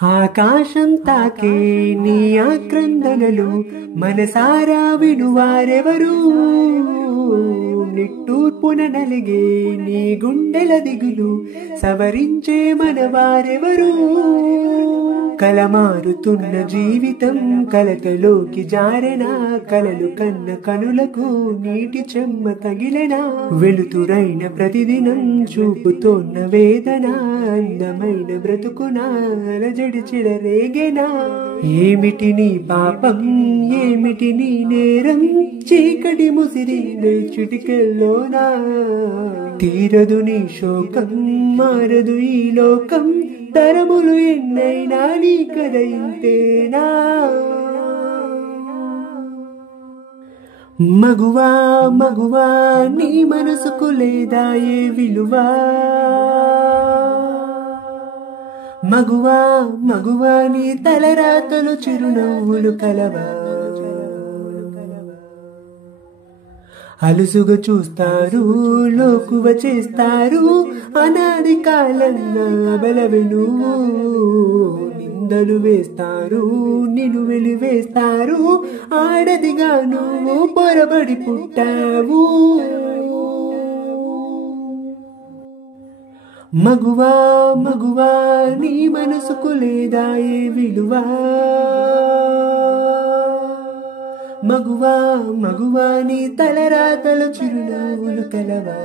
ఆకాశం తాకే నీ ఆక్రందనలు మనసారా వినువారెవరు నిట్టూర్పున నలిగే నీ గుండెల దిగులు సవరించే మనవారెవరు కలమారుతున్న జీవితం కలకలోకి జారెనా కలలు కన్న కనులకు నీటి చెమ్మ తగిలెనా వెలుతురైన ప్రతిదినం చూపుతోన్న వేదన అందమైన బ్రతుకున అలజడి చిడరేగెనా ఏమిటి నీ పాపం ఏమిటి నీ నేరం చీకటి ముసిరిందే చిటికెల్లోనా తీరదు నీ శోకం మారదు ఈ లోకం తరములు ఎన్నైనా నీ కథ ఇంతేనా మగువా మగువా నీ మనసుకు లేదా ఏ విలువా మగువా మగువా నీ తలరాతలు చిరునవ్వులు కలవా అలుసుగా చూస్తారు లోకువ చేస్తారు అనాది కాలంగా బలవెను నిందలు వేస్తారు నిన్ను వెలివేస్తారు ఆడదిగా నువ్వు పొరబడి పుట్టావు మగువా మగువా నీ మనసుకు లేదా ఏ విలువా మగువా మగువా నీ తలరాతలు చిరునవ్వులు కలవా